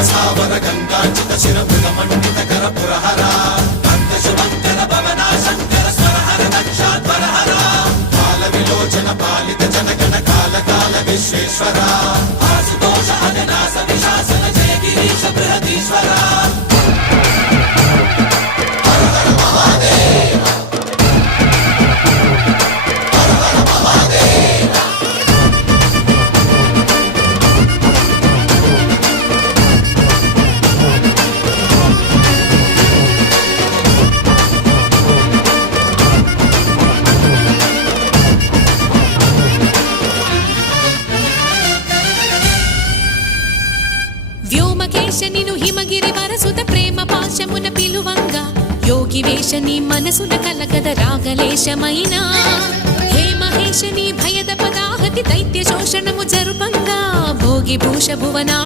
స్థావర గంగాచిత శిరమృగ మండిత కర పురహర శుభంకర భవనా శంకర స్వరహర దక్షాధ్వరహర కాల విలోచన పాలిత జనగణ కాల కాల విశ్వేశ్వర ఆశుతోష అవినాశ విశాసన జయ గిరీశ బృహదీశ్వర వ్యోమకేశనిను హిమగిరి వరసుత ప్రేమ పాశమున పిలువంగా యోగి వేషని మనసున కలగద రాగలేశమైనా హే మహేశని భయద పదాహతి దైత్య శోషణము జరుపంగా భోగి భూష భువనా